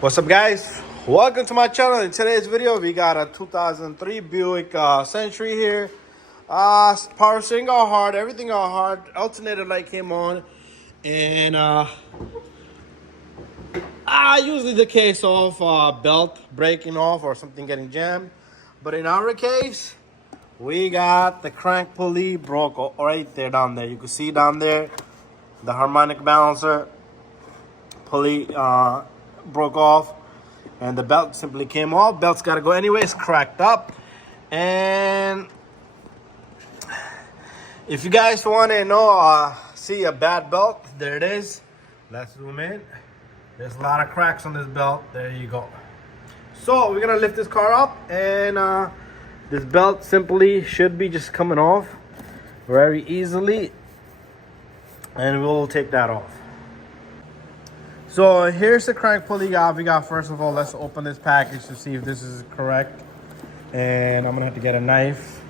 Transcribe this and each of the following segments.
What's up, guys? Welcome to my channel. In today's video, we got a 2003 Buick Century here. Power steering all hard, everything all hard. Alternator light came on, and usually the case of belt breaking off or something getting jammed. But in our case, we got the crank pulley broke right there down there. You can see down there the harmonic balancer pulley broke off, and the belt simply came off. Belt's got to go anyways, cracked up. And if you guys want to know, see a bad belt, there it is. Let's zoom in. There's a lot of cracks on this belt. There you go. So we're gonna lift this car up, and this belt simply should be just coming off very easily, and we'll take that off. So here's the crank pulley we got. First of all, let's open this package to see if this is correct. And I'm gonna have to get a knife.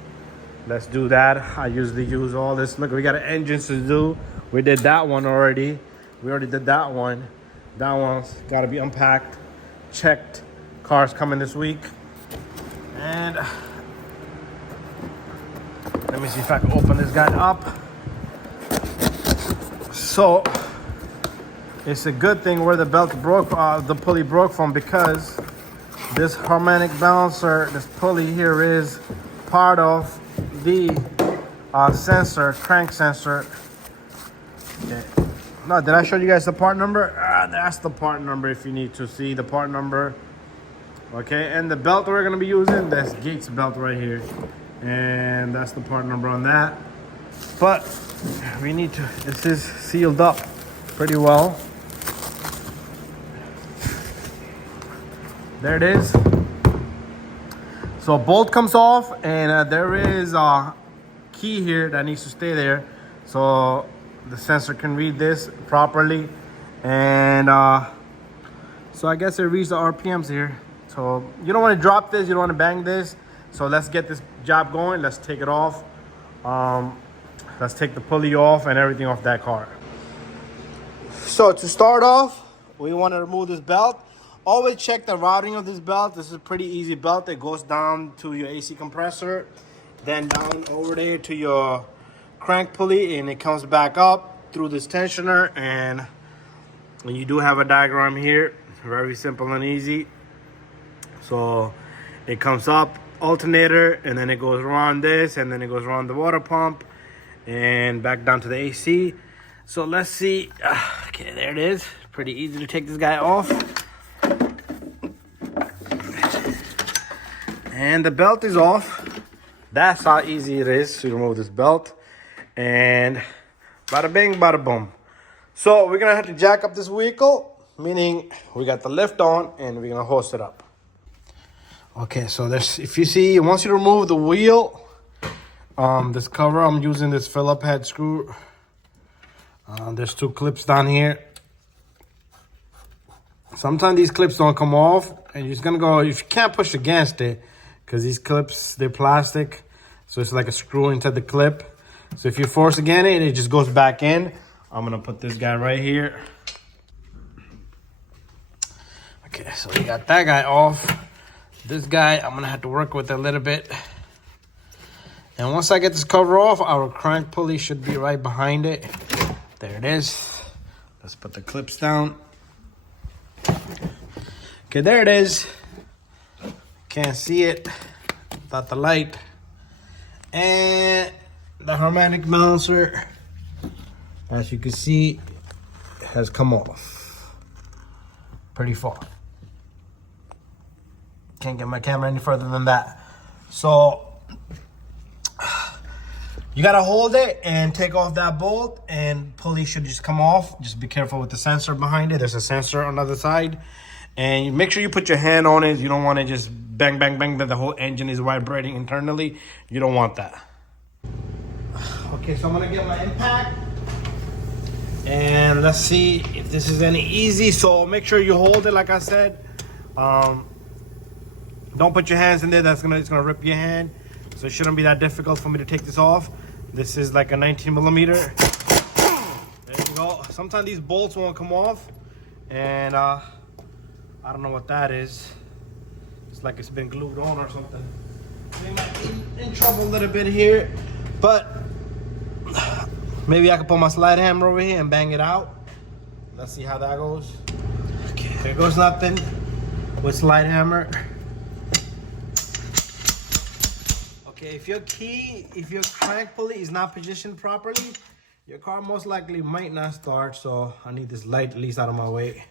Let's do that. I usually use all this. Look, we got an engine to do. We did that one already. We already did that one. That one's gotta be unpacked, checked. Car's coming this week. And let me see if I can open this guy up. So it's a good thing where the belt broke, the pulley broke from, because this harmonic balancer, this pulley here, is part of the sensor, crank sensor. Okay. No, did I show you guys the part number? That's the part number if you need to see the part number. Okay, and the belt we're gonna be using, that's Gates belt right here. And that's the part number on that. But we need to, this is sealed up pretty well. There it is. So bolt comes off, and there is a key here that needs to stay there so the sensor can read this properly. And so I guess it reads the RPMs here. So you don't want to drop this, you don't want to bang this. So let's get this job going. Let's take it off. Let's take the pulley off and everything off that car. So to start off, we want to remove this belt. Always check the routing of this belt. This is a pretty easy belt. It goes down to your AC compressor, then down over there to your crank pulley, and it comes back up through this tensioner. And you do have a diagram here, very simple and easy. So it comes up alternator, and then it goes around this, and then it goes around the water pump and back down to the AC. So let's see. Okay, there it is. Pretty easy to take this guy off. And the belt is off. That's how easy it is to remove this belt. And bada bing, bada boom. So we're gonna have to jack up this vehicle, meaning we got the lift on, and we're gonna hoist it up. Okay, so there's, if you see, once you remove the wheel, this cover, I'm using this Phillips head screw. There's two clips down here. Sometimes these clips don't come off, and you're just gonna go, if you can't push against it, because these clips, they're plastic, so it's like a screw into the clip. So if you force against it, it just goes back in. I'm gonna put this guy right here. Okay, so we got that guy off. This guy, I'm gonna have to work with a little bit. And once I get this cover off, our crank pulley should be right behind it. There it is. Let's put the clips down. Okay, there it is. Can't see it without the light. And the harmonic balancer, as you can see, has come off pretty far. Can't get my camera any further than that. So you gotta hold it and take off that bolt, and pulley should just come off. Just be careful with the sensor behind it. There's a sensor on the other side. And make sure you put your hand on it. You don't want to just bang, bang, bang, that the whole engine is vibrating internally. You don't want that. Okay, so I'm gonna get my impact. And let's see if this is any easy. So make sure you hold it, like I said. Don't put your hands in there. It's gonna rip your hand. So it shouldn't be that difficult for me to take this off. This is like a 19 millimeter. There you go. Sometimes these bolts won't come off. And I don't know what that is. It's like it's been glued on or something. We might be in trouble a little bit here, but maybe I can put my slide hammer over here and bang it out. Let's see how that goes. Okay, there goes nothing with slide hammer. Okay, if your crank pulley is not positioned properly, your car most likely might not start, so I need this light at least out of my way.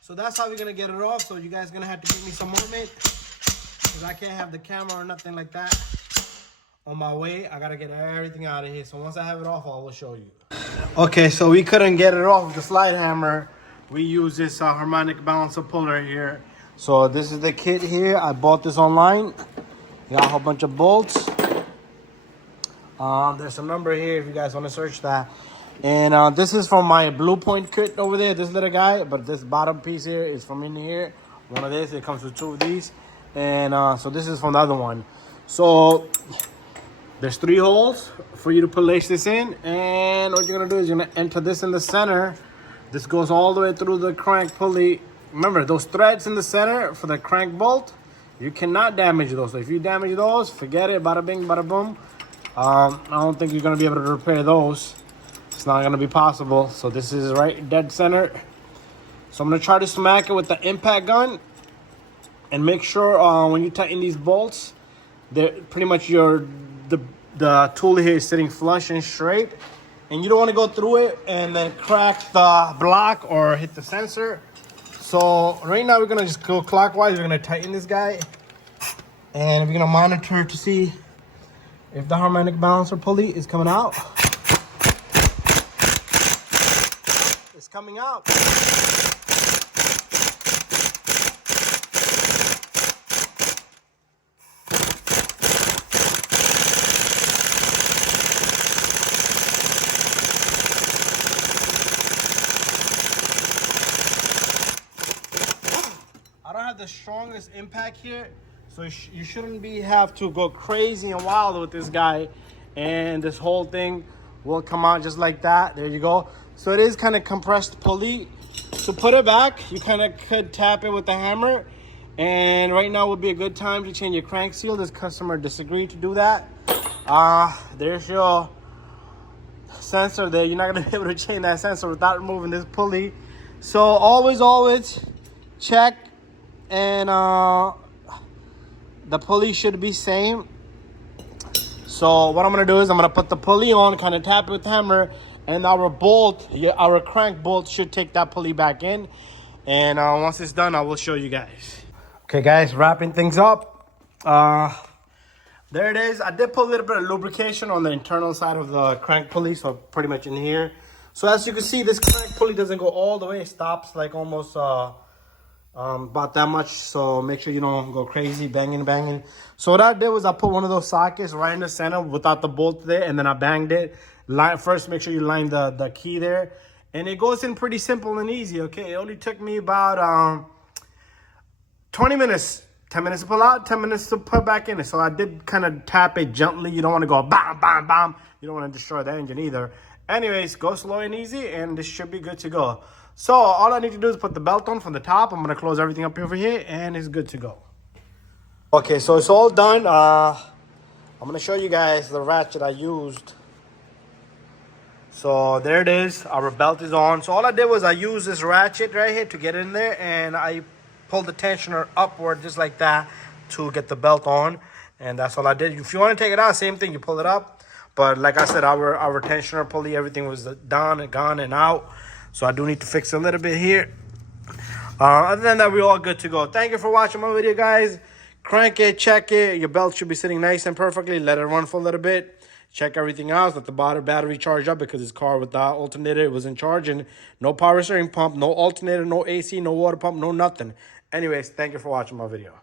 So that's how we're gonna get it off. So you guys are gonna have to give me some moment, because I can't have the camera or nothing like that on my way. I gotta get everything out of here. So once I have it off, I will show you. Okay, so we couldn't get it off with the slide hammer. We use this harmonic balancer puller here. So this is the kit here. I bought this online. Got a whole bunch of bolts. There's a number here if you guys want to search that. And this is from my Blue Point kit over there, this little guy. But this bottom piece here is from in here. One of this, it comes with 2 of these. And so this is from the other one. So there's 3 holes for you to place this in. And what you're gonna do is you're gonna enter this in the center. This goes all the way through the crank pulley. Remember, those threads in the center for the crank bolt, you cannot damage those. So if you damage those, forget it, bada bing, bada boom. I don't think you're gonna be able to repair those. It's not gonna be possible. So this is right dead center. So I'm gonna try to smack it with the impact gun, and make sure when you tighten these bolts, they're pretty much the tool here is sitting flush and straight, and you don't want to go through it and then crack the block or hit the sensor. So right now we're gonna just go clockwise. We're gonna tighten this guy, and we're gonna monitor to see if the harmonic balancer pulley is coming out. It's coming out. I don't have the strongest impact here, so you shouldn't have to go crazy and wild with this guy, and this whole thing will come out just like that. There you go. So it is kind of compressed pulley. To put it back, you kind of could tap it with the hammer, and right now would be a good time to change your crank seal. This customer disagreed to do that. There's your sensor there. You're not going to be able to change that sensor without removing this pulley. So always check, and the pulley should be same. So what I'm gonna do is I'm gonna put the pulley on, kind of tap it with the hammer, and our crank bolt should take that pulley back in. And once it's done, I will show you guys. Okay guys, wrapping things up. There it is. I did put a little bit of lubrication on the internal side of the crank pulley, so pretty much in here. So as you can see, this crank pulley doesn't go all the way. It stops like almost about that much. So make sure you don't go crazy banging. So what I did was I put one of those sockets right in the center without the bolt there, and then I banged it. First, make sure you line the key there, and it goes in pretty simple and easy. Okay, it only took me about 20 minutes. 10 minutes to pull out, 10 minutes to put back in it. So I did kind of tap it gently. You don't want to go bam, bam, bam. You don't want to destroy the engine either. Anyways, go slow and easy, and this should be good to go. So all I need to do is put the belt on from the top. I'm going to close everything up over here, and it's good to go. Okay, so it's all done. I'm going to show you guys the ratchet I used. So there it is. Our belt is on. So all I did was I used this ratchet right here to get in there, and I pulled the tensioner upward just like that to get the belt on. And that's all I did. If you want to take it out, same thing. You pull it up. But like I said, our tensioner pulley, everything was done and gone and out. So I do need to fix a little bit here. Other than that, we're all good to go. Thank you for watching my video, guys. Crank it, check it. Your belt should be sitting nice and perfectly. Let it run for a little bit. Check everything else. Let the battery charge up, because this car without alternator, it wasn't charging. No power steering pump, no alternator, no AC, no water pump, no nothing. Anyways, thank you for watching my video.